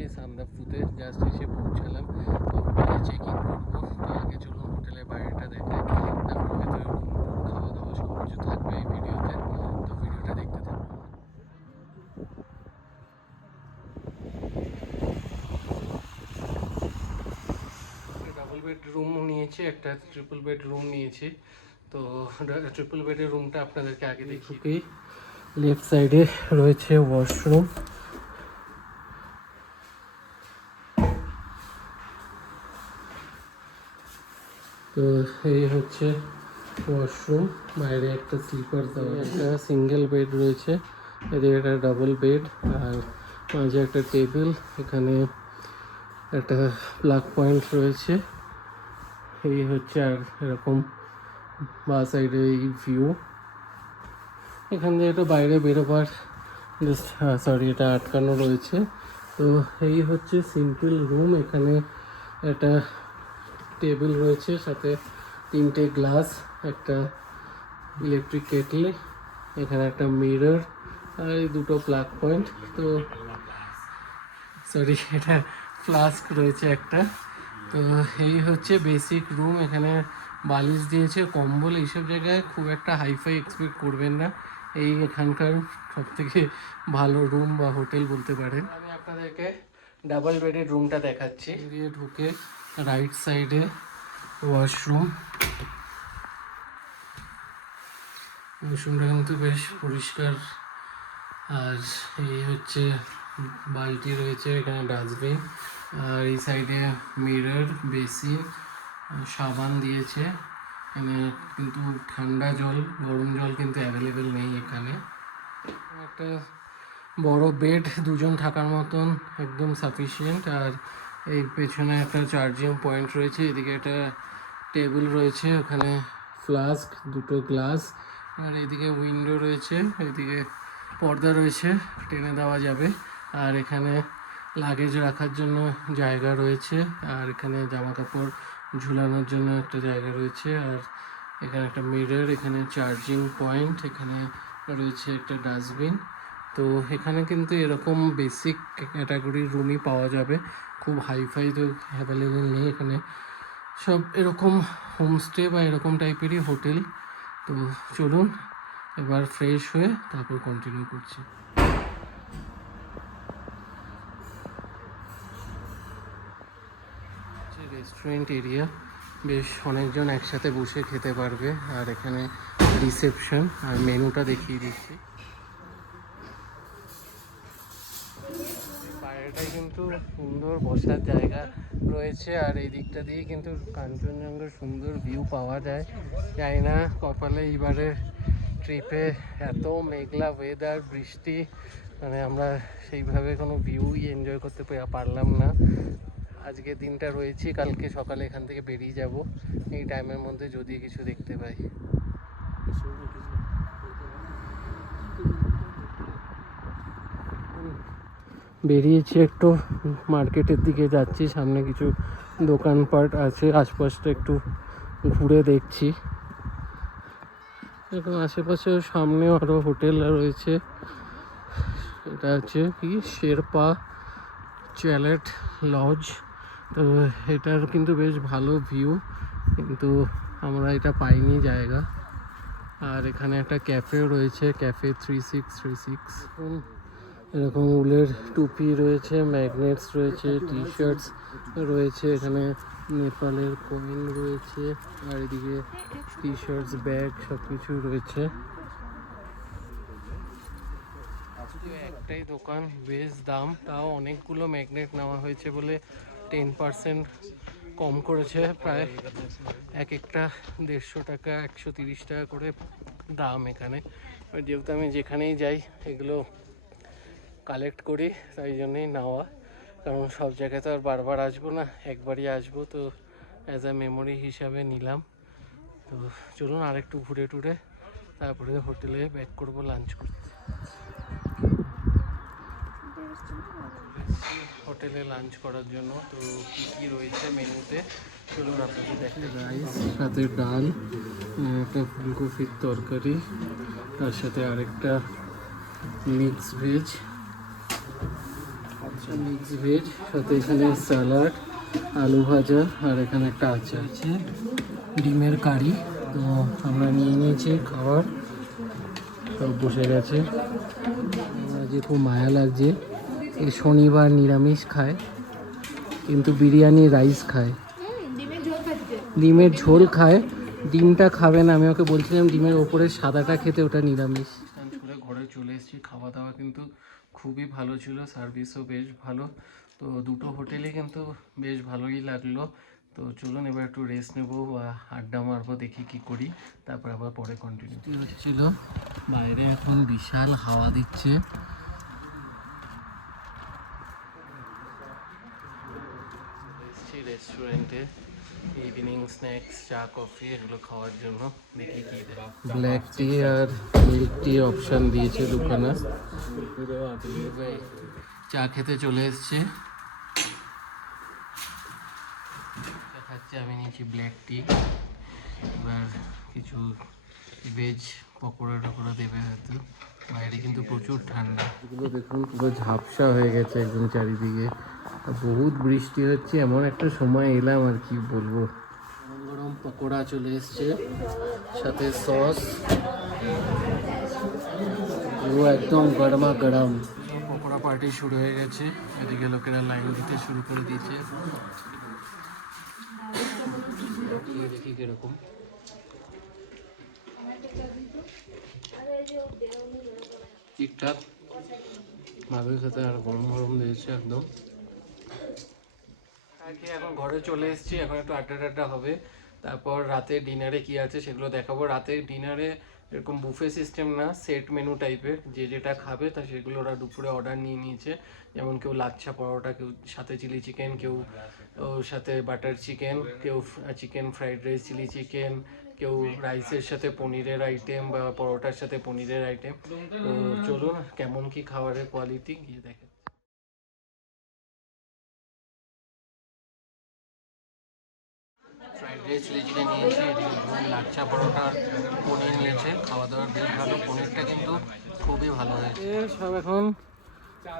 এসেছি সান্দাকফুতে, জাস্ট এসে পৌঁছালাম। তো হোটেলে চেক ইন করবো। তো আগে চলুন হোটেলের বাইরেটা দেখাই, তারপর ভেতরে রুম টুম খাওয়া দাওয়া সব কিছু থাকবে এই ভিডিওতে। তো ভিডিওটা দেখতে থাকুন। ডাবল বেড রুম নিয়েছি, একটা ট্রিপল বেড রুম নিয়েছি। তো ট্রিপল বেডের রুমটা আপনাদেরকে আগে দেখি। লেফট সাইডে রয়েছে ওয়াশরুম। তো এই হচ্ছে ওয়াশরুম, বাইরে একটা স্লিপার দেওয়া, একটা সিঙ্গেল বেড রয়েছে, এদিকে একটা ডাবল বেড, আর মাঝে একটা টেবিল, এখানে একটা প্লাগ পয়েন্ট রয়েছে। এই হচ্ছে, আর এরকম বা সাইডে এই ভিউ। এখান দিয়ে একটা বাইরে বেরোবার জাস্ট, সরি, এটা আটকানো রয়েছে। তো এই হচ্ছে সিম্পল রুম। এখানে একটা টেবিল রয়েছে, সাথে 3টে গ্লাস, একটা ইলেকট্রিক কেটল, এখানে একটা মিরর, আর এই 2টো প্লাগ পয়েন্ট। তো সরি, এটা ফ্লাস্ক রয়েছে একটা। তো এই হচ্ছে বেসিক রুম। এখানে বালিশ দিয়েছে, কম্বল। এইসব জায়গায় খুব একটা হাইফাই এক্সপেক্ট করবেন না, এই এখানকার সব থেকে ভালো রুম বা হোটেল বলতে পারেন। আমি আপনাদেরকে ডাবল বেডের রুমটা দেখাচ্ছি। দিয়ে ঢুকে রাইট সাইডে ওয়াশরুম। ওয়াশরুমটা কিন্তু বেশ পরিষ্কার। আর এই হচ্ছে বালতি রয়েছে, এখানে ডাস্টবিন, আর এই সাইডে মিরর, বেসিন, সাবান দিয়েছে। এখানে কিন্তু ঠান্ডা জল, গরম জল কিন্তু অ্যাভেলেবেল নেই এখানে। একটা বড় বেড, 2জন থাকার মতন একদম সাফিসিয়েন্ট। আর এই পেছনে একটা চার্জিং পয়েন্ট রয়েছে, এদিকে একটা টেবিল রয়েছে, ওখানে ফ্লাস্ক, 2টো গ্লাস, আর এইদিকে উইন্ডো রয়েছে, এইদিকে পর্দা রয়েছে, টেনে দেওয়া যাবে। আর এখানে লাগেজ রাখার জন্য জায়গা রয়েছে, আর এখানে জামা কাপড় ঝুলানোর জন্য একটা জায়গা রয়েছে। আর এখানে একটা মিরর, এখানে চার্জিং পয়েন্ট, এখানে রয়েছে একটা ডাস্টবিন। তো এখানে কিন্তু এরকম বেসিক ক্যাটাগরির রুমই পাওয়া যাবে, খুব হাইফাই তো অ্যাভেলেবেল নেই এখানে। সব এরকম হোমস্টে বা এরকম টাইপেরই হোটেল। তো চলুন এবার ফ্রেশ হয়ে তারপর কন্টিনিউ করছি। রেস্টুরেন্ট এরিয়া, বেশ অনেকজন একসাথে বসে খেতে পারবে। আর এখানে রিসেপশন, আর মেনুটা দেখিয়ে দিচ্ছি। বাইরেটাই কিন্তু সুন্দর বসার জায়গা রয়েছে, আর এই দিকটা দিয়ে কিন্তু কাঞ্চনজঙ্ঘার সুন্দর ভিউ পাওয়া যায়। জানি না কপালে এইবারে ট্রিপে এত মেঘলা ওয়েদার, বৃষ্টি, মানে আমরা সেইভাবে কোনো ভিউই এনজয় করতে পারলাম না। আজকে দিনটা রয়েছি, কালকে সকালে এখান থেকে বেরিয়ে যাব এই টাইমের মধ্যে, যদি কিছু দেখতে পাই। বেরিয়েছি একটু মার্কেটের দিকে যাচ্ছি, সামনে কিছু দোকানপাট আছে, আশপাশটা একটু ঘুরে দেখছি। এরকম আশেপাশে সামনেও আরও হোটেল রয়েছে। এটা হচ্ছে কি শেরপা চ্যালেট লজ। তো এটার কিন্তু বেশ ভালো ভিউ, কিন্তু আমরা এটা পাইনি জায়গা। আর এখানে একটা ক্যাফেও রয়েছে, ক্যাফে 3636। এখন এরকম উলের টুপি রয়েছে, ম্যাগনেটস রয়েছে, টি শার্টস রয়েছে, এখানে নেপালের কয়েন রয়েছে, আর এদিকে টি শার্টস, ব্যাগ সব কিছু রয়েছে। একটাই দোকান, বেশ দাম, তাও অনেকগুলো ম্যাগনেট নেওয়া হয়েছে বলে 10% কম করেছে। প্রায় এক একটা 150 টাকা, 130 টাকা করে দাম এখানে। যেহেতু আমি যেখানেই যাই এগুলো কালেক্ট করি, তাই জন্যই নেওয়া, কারণ সব জায়গায় তো আর বারবার আসবো না, একবারই আসবো, তো অ্যাজ আ মেমোরি হিসাবে নিলাম। তো চলুন আর একটু ঘুরে টুরে তারপরে হোটেলে ব্যাক করবো লাঞ্চ করতে। হোটেলে লাঞ্চ করার জন্য, তো কী কী রয়েছে মেনুতে চলুন আপনাদের দেখতে। রাইস, সাথে ডাল, একটা ফুলকপির তরকারি, তার সাথে আরেকটা মিক্স ভেজ, মিক্স ভেজ, সাথে এখানে স্যালাড, আলু ভাজা, আর এখানে একটা আচার আছে, ডিমের কারি। তো আমরা নিয়ে নিয়েছি খাবার, সব বসে গেছে। আমার যে খুব মায়া লাগছে, এই শনিবার নিরামিষ খায় কিন্তু বিরিয়ানি রাইস খায়, ডিমের ঝোল খায়, ডিমটা খাবে না। আমি ওকে বলছিলাম ডিমের ওপরে সাদাটা খেতে, ওটা নিরামিষ। করে ঘরে চলে এসেছি। খাওয়া দাওয়া কিন্তু খুবই ভালো ছিল, সার্ভিসও বেশ ভালো। তো দুটো হোটেলে কিন্তু বেশ ভালোই লাগলো। তো চলুন এবার একটু রেস্ট নেবো বা আড্ডা মারবো, দেখি কি করি, তারপর আবার পরে কন্টিনিউ হচ্ছিল। বাইরে এখন বিশাল হাওয়া দিচ্ছে। রেস্টুরেন্টে ইভিনিং স্ন্যাক্স, চা কফি এগুলো খাওয়ার জন্য। দেখি কি ব্ল্যাক টি আর মিল্ক টি অপশান দিয়েছে দোকানে। চা খেতে চলে এসছে, দেখাচ্ছে। আমি নিয়েছি ব্ল্যাক টি। এবার কিছু ভেজ পকোড়া টকোড়া দেবে হয়তো। বাইরে কিন্তু প্রচুর ঠান্ডা, এগুলো দেখুন পুরো ঝাপসা হয়ে গেছে একদম চারিদিকে। বহুত বৃষ্টি হচ্ছে, এমন একটা সময় এলাম আর কি বলবো। গরম গরম পকোড়া চলে এসছে, সাথে সস, পুরো একদম গরমা গরম। পকোড়া পার্টি শুরু হয়ে গেছে, এদিকে লোকেরা লাইন দিতে শুরু করে দিয়েছে। দেখি কিরকম। ঠিকঠাক ভালোই খেতে, আর গরম গরম দিয়েছে একদম। এখন ঘরে চলে এসেছি, এখন একটু আড্ডা টাড্ডা হবে, তারপর রাতে ডিনারে কি আছে সেগুলো দেখাবো। রাতে ডিনারে এরকম বুফে সিস্টেম না, সেট মেনু টাইপের, যে যেটা খাবে তা সেগুলো ওরা দুপুরে অর্ডার নিয়ে নিয়েছে। যেমন কেউ লাচ্ছা পরোটা, কেউ সাথে চিলি চিকেন, কেউ সাথে বাটার চিকেন, কেউ chicken fried rice chilli chicken, কেউ রাইসের সাথে পনিরের আইটেম বা পরোটার সাথে পনিরের আইটেম। তো চলুন কেমন কি খাবারের কোয়ালিটি গিয়ে দেখে। ফ্রাইড রাইস চিলি চিকেন নিয়েছি, এদিকে ঝোল, লাচ্ছা পরোটা, পনির নিয়েছে। খাওয়া দাওয়ার বেশ ভালো, পনিরটা কিন্তু খুবই ভালো হয়েছে। সব এখন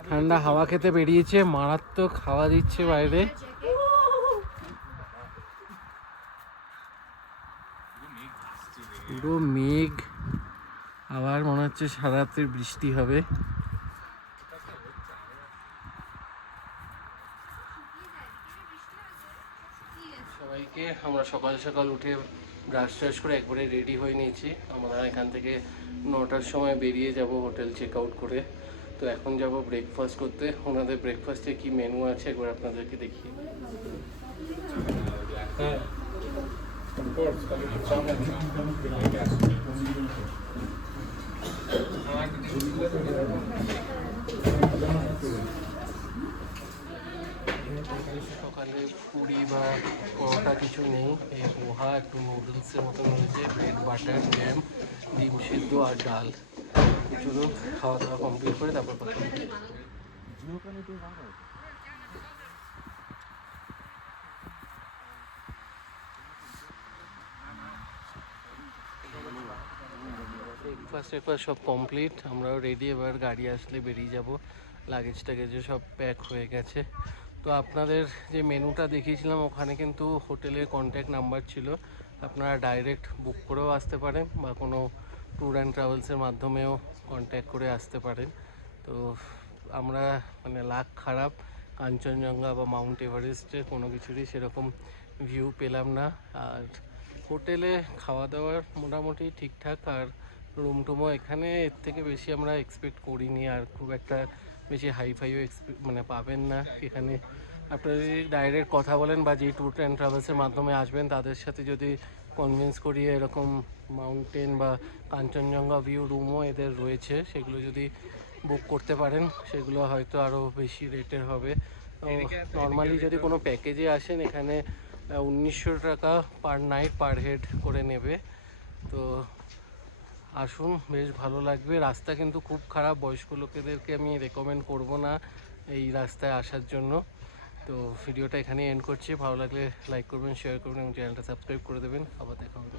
ঠান্ডা হাওয়া খেতে বেরিয়েছে, মারাত্মক হাওয়া দিচ্ছে বাইরে। পুরো মেঘ, আবার মনে হচ্ছে সারা রাত্রে বৃষ্টি হবে। সবাইকে আমরা সকাল সকাল উঠে ব্রাশ ট্রাশ করে একবারে রেডি হয়ে নিয়েছি। আমরা এখান থেকে 9টার সময় বেরিয়ে যাব হোটেল চেক আউট করে। তো এখন যাব ব্রেকফাস্ট করতে। ওনাদের ব্রেকফাস্টে কি মেনু আছে একবার আপনাদেরকে দেখিয়ে। সকালে পুরি বা পরোটা কিছু নেই, এই পোহা, একটু নুডলসের মতো রয়েছে, ব্রেড বাটার, জ্যাম, ডিম সিদ্ধ আর ডাল। চলুন খাওয়া দাওয়া কমপ্লিট করে তারপর কথা বলি। ব্রেকফাস্ট সব কমপ্লিট, আমরাও রেডি। এবার গাড়ি আসলে বেরিয়ে যাব। লাগেজ টাগেজও সব প্যাক হয়ে গেছে। তো আপনাদের যে মেনুটা দেখিয়েছিলাম ওখানে কিন্তু হোটেলের কন্ট্যাক্ট নাম্বার ছিল, আপনারা ডাইরেক্ট বুক করেও আসতে পারেন বা কোনো ট্যুর অ্যান্ড ট্রাভেলসের মাধ্যমেও কন্ট্যাক্ট করে আসতে পারেন। তো আমরা মানে লাক খারাপ, কাঞ্চনজঙ্ঘা বা মাউন্ট এভারেস্টের কোনো কিছুরই সেরকম ভিউ পেলাম না। আর হোটেলে খাওয়া দাওয়ার মোটামুটি ঠিকঠাক, আর রুম টুমও এখানে এর থেকে বেশি আমরা এক্সপেক্ট করিনি। আর খুব একটা বেশি হাইফাইও মানে পাবেন না এখানে। আপনারা যদি ডাইরেক্ট কথা বলেন বা যে ট্যুর অ্যান্ড ট্রাভেলসের মাধ্যমে আসবেন তাদের সাথে যদি কনভিন্স করিয়ে এরকম মাউন্টেন বা কাঞ্চনজঙ্ঘা ভিউ রুমও এদের রয়েছে, সেগুলো যদি বুক করতে পারেন সেগুলো হয়তো আরও বেশি রেটের হবে। নর্মালি যদি কোনো প্যাকেজে আসেন এখানে 1900 টাকা পার নাইট পার হেড করে নেবে। তো আসুন, বেশ ভালো লাগবে। রাস্তা কিন্তু খুব খারাপ, বয়স্ক লোকেদেরকে আমি রেকমেন্ড করব না এই রাস্তায় আসার জন্য। তো ভিডিওটা এখানেই এন্ড করছি। ভালো লাগলে লাইক করবেন, শেয়ার করবেন এবং চ্যানেলটা সাবস্ক্রাইব করে দেবেন। আবার দেখা হবে।